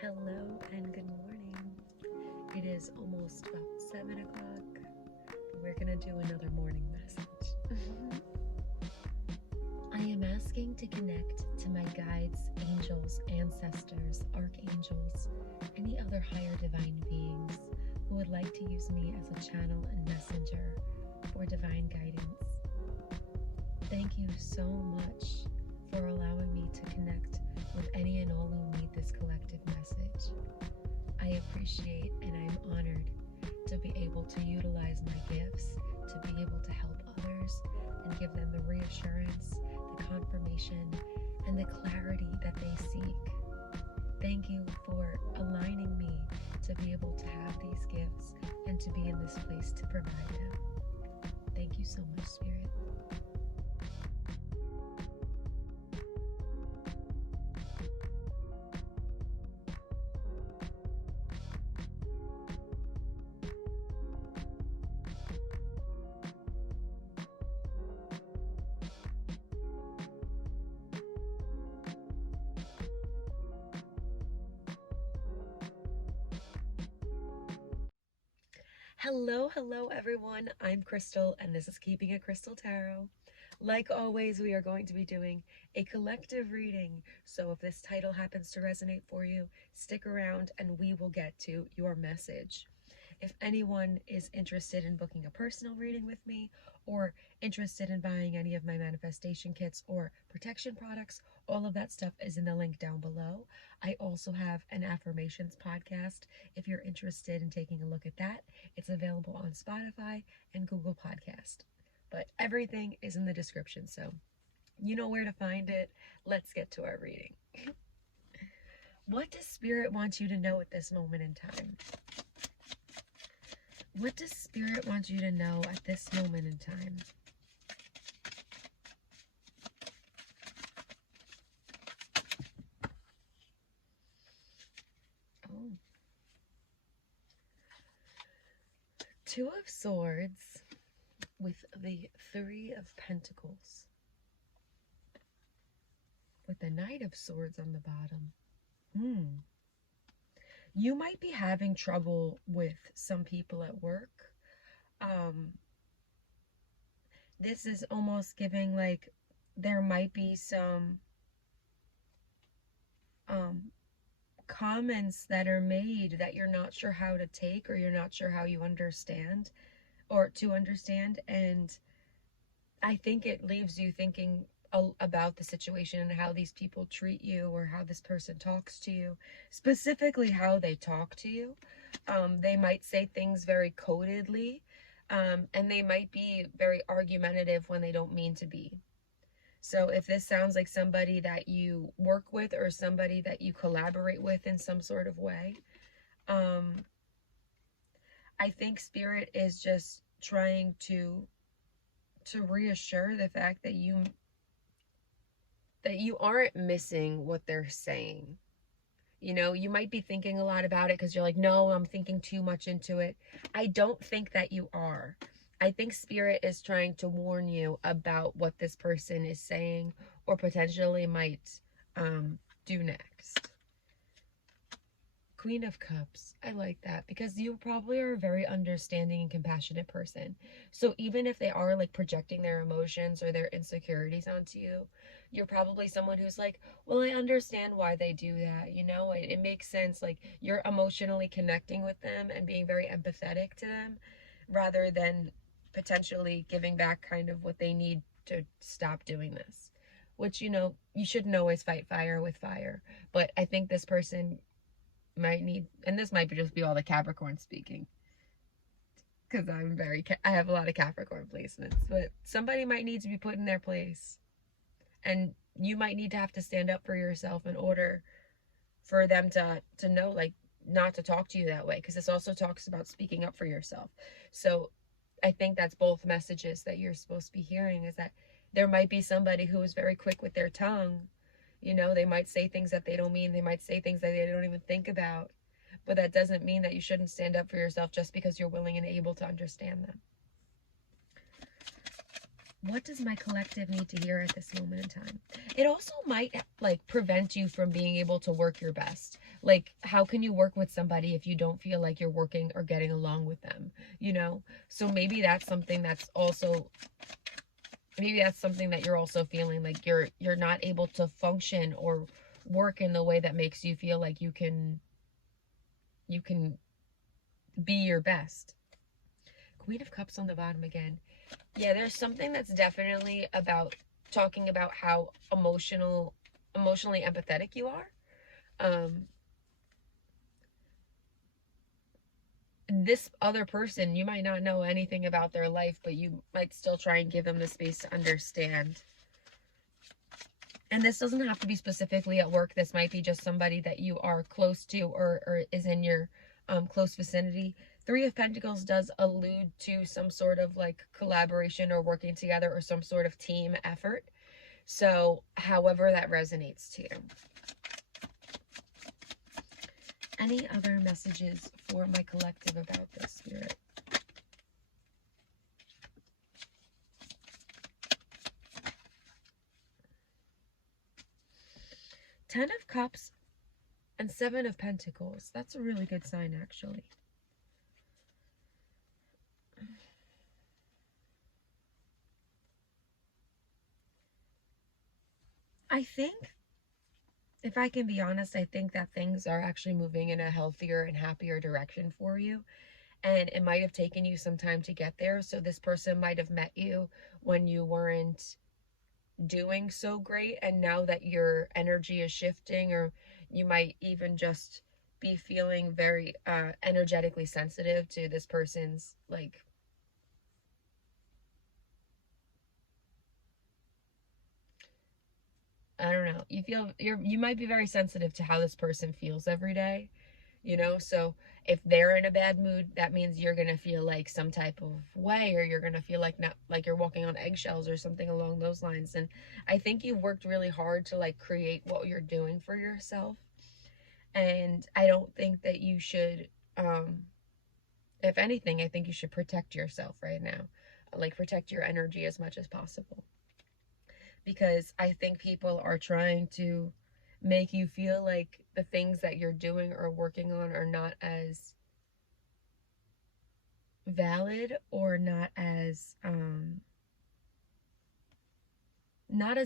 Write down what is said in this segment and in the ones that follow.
Hello and good morning. It is almost about 7 o'clock. We're going to do another morning message. I am asking to connect to my guides, angels, ancestors, archangels, any other higher divine beings who would like to use me as a channel and messenger for divine guidance. Thank you so much for allowing me to connect with any and all who need this collective message. I appreciate and I'm honored to be able to utilize my gifts, to be able to help others and give them the reassurance, the confirmation, and the clarity that they seek. Thank you for aligning me to be able to have these gifts and to be in this place to provide them. Thank you so much, Spirit. Hello everyone. I'm Krystal and this is Keeping a Krystal Tarot. Like always, we are going to be doing a collective reading. So if this title happens to resonate for you, stick around and we will get to your message. If anyone is interested in booking a personal reading with me or interested in buying any of my manifestation kits or protection products, all of that stuff is in the link down below. I also have an affirmations podcast. If you're interested in taking a look at that, it's available on Spotify and Google Podcast. But everything is in the description, so you know where to find it. Let's get to our reading. What does Spirit want you to know at this moment in time? What does Spirit want you to know at this moment in time? Oh. Two of Swords with the Three of Pentacles. With the Knight of Swords on the bottom. You might be having trouble with some people at work. This is almost giving like there might be some comments that are made that you're not sure how to take, or you're not sure how you understand or to understand, and I think it leaves you thinking about the situation and how these people treat you or how this person talks to you, specifically how they talk to you. They might say things very codedly, and they might be very argumentative when they don't mean to be. So if this sounds like somebody that you work with or somebody that you collaborate with in some sort of way, I think Spirit is just trying to reassure the fact that you aren't missing what they're saying. You know, you might be thinking a lot about it because you're like, no, I'm thinking too much into it. I don't think that you are. I think Spirit is trying to warn you about what this person is saying or potentially might do next. Queen of Cups. I like that because you probably are a very understanding and compassionate person. So even if they are like projecting their emotions or their insecurities onto you, you're probably someone who's like, well, I understand why they do that. You know, it makes sense. Like you're emotionally connecting with them and being very empathetic to them rather than potentially giving back kind of what they need to stop doing this. Which, you know, you shouldn't always fight fire with fire. But I think this person might need, and this might just be all the Capricorn speaking, because I have a lot of Capricorn placements, but somebody might need to be put in their place, and you might need to have to stand up for yourself in order for them to know, like, not to talk to you that way, because this also talks about speaking up for yourself. So I think that's both messages that you're supposed to be hearing, is that there might be somebody who is very quick with their tongue. You know, they might say things that they don't mean. They might say things that they don't even think about. But that doesn't mean that you shouldn't stand up for yourself just because you're willing and able to understand them. What does my collective need to hear at this moment in time? It also might like prevent you from being able to work your best. Like, how can you work with somebody if you don't feel like you're working or getting along with them, you know? So maybe that's something that's also, maybe that's something that you're also feeling like you're not able to function or work in the way that makes you feel like you can be your best. Queen of Cups on the bottom again. Yeah, there's something that's definitely about talking about how emotionally empathetic you are. This other person, you might not know anything about their life, but you might still try and give them the space to understand. And this doesn't have to be specifically at work. This might be just somebody that you are close to or is in your close vicinity. Three of Pentacles does allude to some sort of like collaboration or working together or some sort of team effort. So however that resonates to you. Any other messages for my collective about this, Spirit? Ten of Cups and Seven of Pentacles. That's a really good sign, actually. I think, if I can be honest, I think that things are actually moving in a healthier and happier direction for you. And it might have taken you some time to get there. So this person might have met you when you weren't doing so great. And now that your energy is shifting, or you might even just be feeling very energetically sensitive to this person's, like, I don't know, you might be very sensitive to how this person feels every day, you know? So if they're in a bad mood, that means you're gonna feel like some type of way, or you're gonna feel like, not like you're walking on eggshells or something along those lines. And I think you've worked really hard to like create what you're doing for yourself. And I don't think that you should, if anything, I think you should protect yourself right now. Like, protect your energy as much as possible. Because I think people are trying to make you feel like the things that you're doing or working on are not as valid, or not as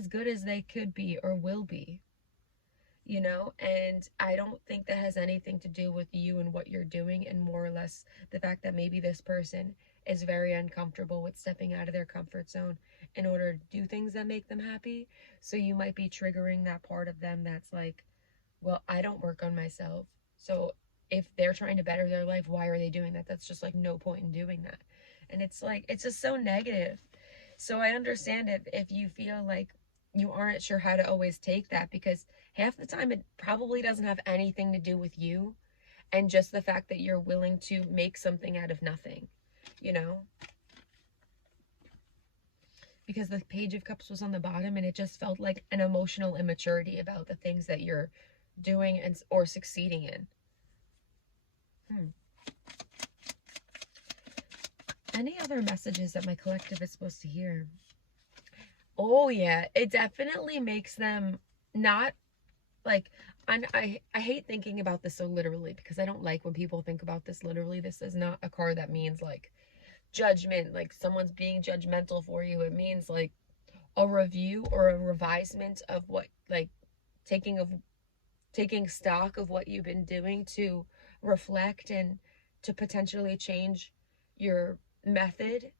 good as they could be or will be, you know? And I don't think that has anything to do with you and what you're doing, and more or less the fact that maybe this person is very uncomfortable with stepping out of their comfort zone in order to do things that make them happy. So you might be triggering that part of them that's like, well, I don't work on myself. So if they're trying to better their life, why are they doing that? That's just like no point in doing that. And it's like, it's just so negative. So I understand if you feel like you aren't sure how to always take that, because half the time it probably doesn't have anything to do with you, and just the fact that you're willing to make something out of nothing, you know? Because the Page of Cups was on the bottom, and it just felt like an emotional immaturity about the things that you're doing and or succeeding in. Any other messages that my collective is supposed to hear? Oh yeah, it definitely makes them not like, I hate thinking about this so literally, because I don't like when people think about this literally. This is not a card that means like judgment, like someone's being judgmental for you. It means like a review or a revisement of what, like, taking stock of what you've been doing, to reflect and to potentially change your method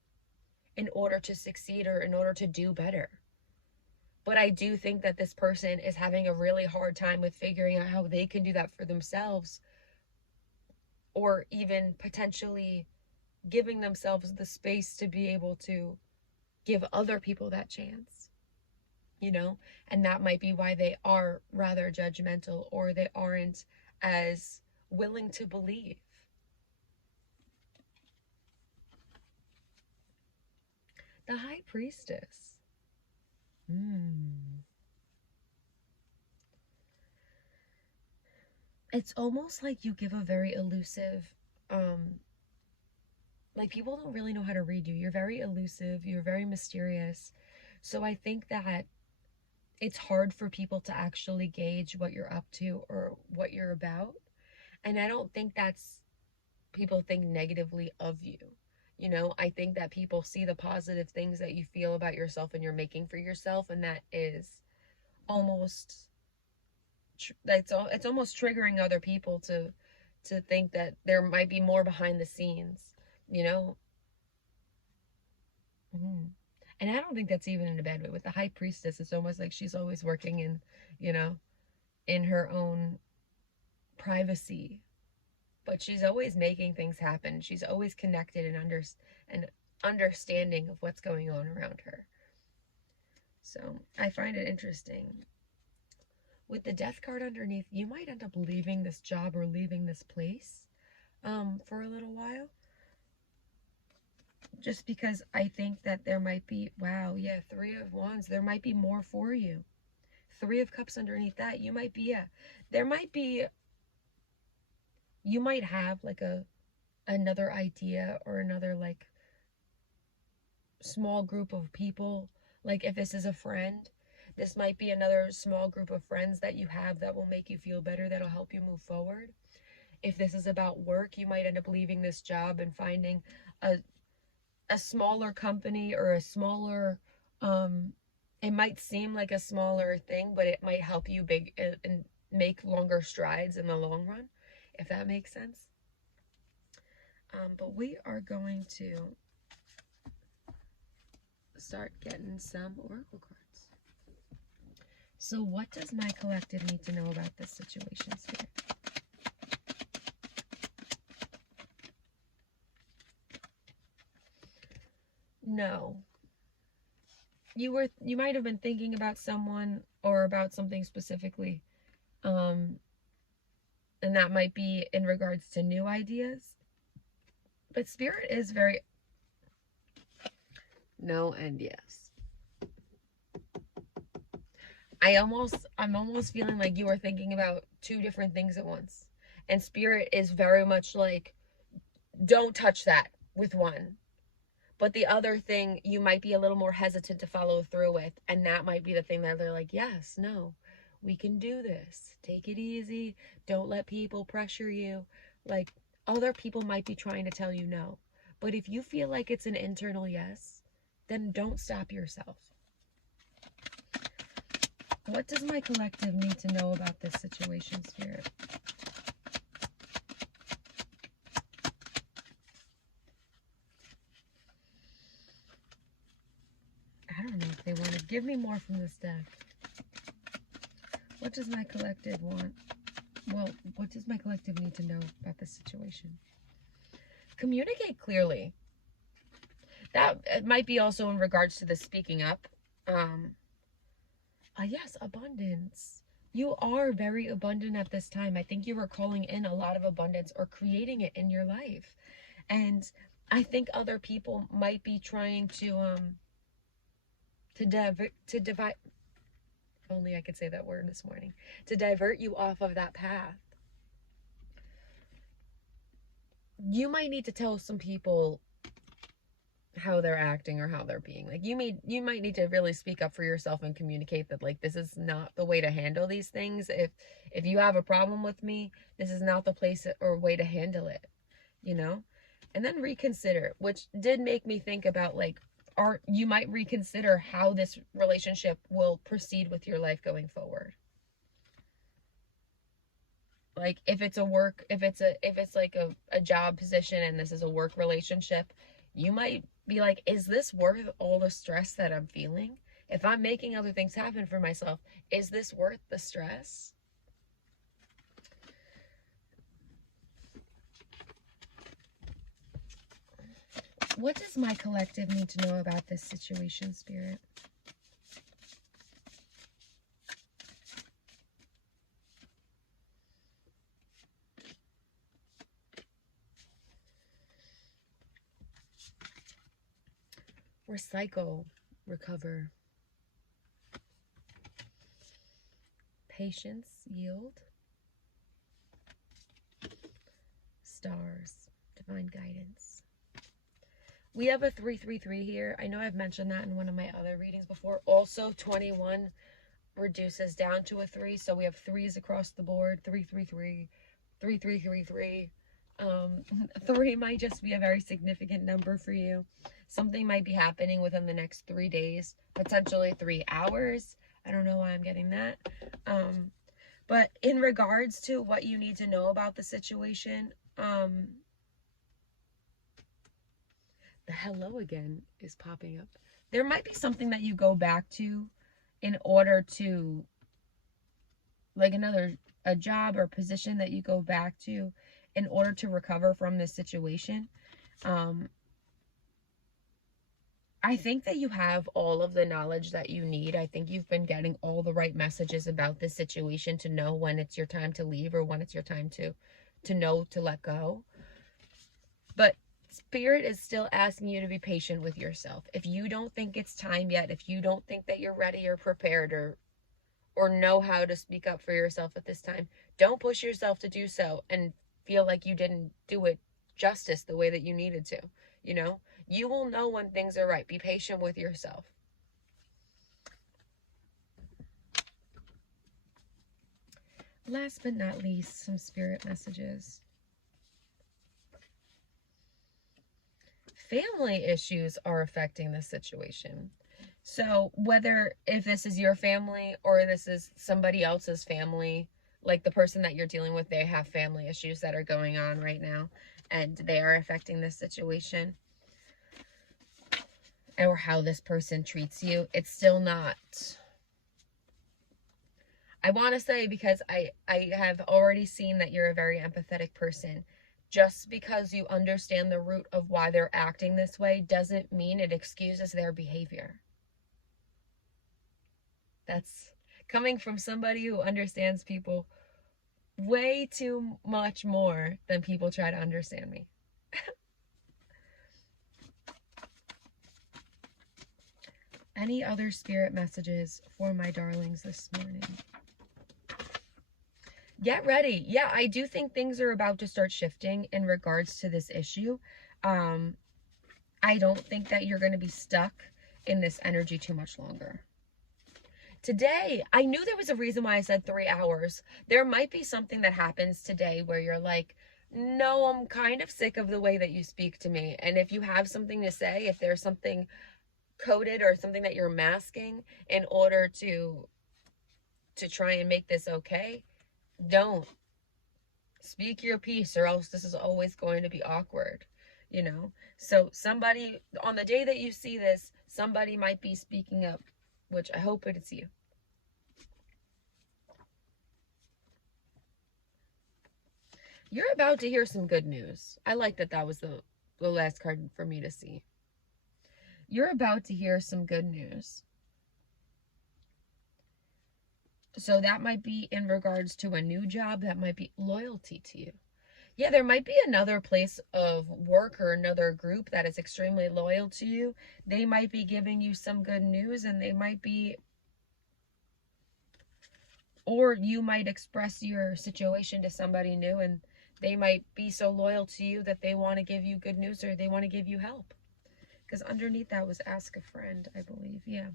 in order to succeed or in order to do better. But I do think that this person is having a really hard time with figuring out how they can do that for themselves, or even potentially giving themselves the space to be able to give other people that chance, you know? And that might be why they are rather judgmental, or they aren't as willing to believe. The High Priestess. It's almost like you give a very elusive like, people don't really know how to read you. You're very elusive, you're very mysterious. So I think that it's hard for people to actually gauge what you're up to or what you're about. And I don't think that's people think negatively of you. You know, I think that people see the positive things that you feel about yourself and you're making for yourself, and that is almost it's almost triggering other people to think that there might be more behind the scenes, you know. Mm. And I don't think that's even in a bad way. With the high priestess, it's almost like she's always working in, you know, in her own privacy, but she's always making things happen. She's always connected and understanding of what's going on around her. So I find it interesting. With the death card underneath, you might end up leaving this job or leaving this place for a little while. Just because I think that there might be, wow, yeah, 3 of Wands, there might be more for you. 3 of Cups underneath that, you might be, there might be, you might have like another idea or another like small group of people. Like if this is a friend, this might be another small group of friends that you have that will make you feel better, that'll help you move forward. If this is about work, you might end up leaving this job and finding a smaller company or a smaller, it might seem like a smaller thing, but it might help you big and make longer strides in the long run, if that makes sense. But we are going to start getting some oracle cards. So what does my collective need to know about this situation, Spirit? No. You might have been thinking about someone or about something specifically. And that might be in regards to new ideas. But Spirit is very no and yes. I'm almost feeling like you are thinking about 2 different things at once. And Spirit is very much like, don't touch that with one. But the other thing you might be a little more hesitant to follow through with. And that might be the thing that they're like, yes, no, we can do this. Take it easy. Don't let people pressure you. Like, other people might be trying to tell you no. But if you feel like it's an internal yes, then don't stop yourself. What does my collective need to know about this situation, Spirit? I don't know if they want to give me more from this deck. What does my collective want? Well, what does my collective need to know about this situation? Communicate clearly. That might be also in regards to the speaking up. Yes, abundance. You are very abundant at this time. I think you are calling in a lot of abundance or creating it in your life. And I think other people might be trying to divide, if only I could say that word this morning, to divert you off of that path. You might need to tell some people how they're acting or how they're being. Like you might need to really speak up for yourself and communicate that like this is not the way to handle these things. If you have a problem with me, this is not the place or way to handle it, you know? And then reconsider, which did make me think about like you might reconsider how this relationship will proceed with your life going forward. Like if it's like a job position and this is a work relationship, you might be like, is this worth all the stress that I'm feeling? If I'm making other things happen for myself, is this worth the stress? What does my collective need to know about this situation, Spirit? Recycle, recover. Patience, yield. Stars, divine guidance. We have a 333 here. I know I've mentioned that in one of my other readings before. Also, 21 reduces down to a 3, so we have 3s across the board. 333, 3333. 3 might just be a very significant number for you. Something might be happening within the next 3 days, potentially 3 hours. I don't know why I'm getting that. But in regards to what you need to know about the situation, the hello again is popping up. There might be something that you go back to in order to, like a job or position that you go back to in order to recover from this situation. I think that you have all of the knowledge that you need. I think you've been getting all the right messages about this situation to know when it's your time to leave or when it's your time to know to let go. But Spirit is still asking you to be patient with yourself. If you don't think it's time yet, if you don't think that you're ready or prepared or know how to speak up for yourself at this time, don't push yourself to do so and feel like you didn't do it justice the way that you needed to. You know, you will know when things are right. Be patient with yourself. Last but not least, some spirit messages. Family issues are affecting this situation. So if this is your family or this is somebody else's family, like the person that you're dealing with, they have family issues that are going on right now and they are affecting this situation or how this person treats you, it's still not. I want to say, because I have already seen that you're a very empathetic person. Just because you understand the root of why they're acting this way doesn't mean it excuses their behavior. That's coming from somebody who understands people way too much more than people try to understand me. Any other spirit messages for my darlings this morning? Get ready. Yeah, I do think things are about to start shifting in regards to this issue. I don't think that you're going to be stuck in this energy too much longer. Today, I knew there was a reason why I said 3 hours. There might be something that happens today where you're like, no, I'm kind of sick of the way that you speak to me. And if you have something to say, if there's something coded or something that you're masking in order to try and make this okay, don't speak your piece, or else this is always going to be awkward, you know? So somebody, on the day that you see this, somebody might be speaking up, which I hope it's you. You're about to hear some good news. I like that that was the last card for me to see. You're about to hear some good news. So that might be in regards to a new job. That might be loyalty to you. Yeah, there might be another place of work or another group that is extremely loyal to you. They might be giving you some good news, and they might be, or you might express your situation to somebody new and they might be so loyal to you that they want to give you good news or they want to give you help. Because underneath that was ask a friend, I believe. Yeah.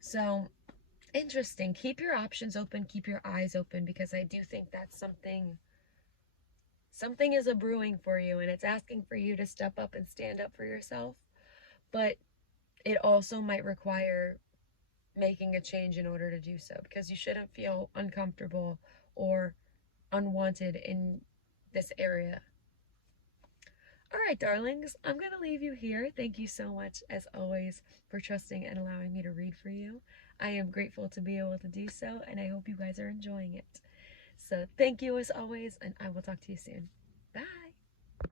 So interesting. Keep your options open. Keep your eyes open, because I do think that's something is a brewing for you, and it's asking for you to step up and stand up for yourself. But it also might require making a change in order to do so, because you shouldn't feel uncomfortable or unwanted in this area. All right, darlings, I'm going to leave you here. Thank you so much, as always, for trusting and allowing me to read for you. I am grateful to be able to do so, and I hope you guys are enjoying it. So thank you as always, and I will talk to you soon.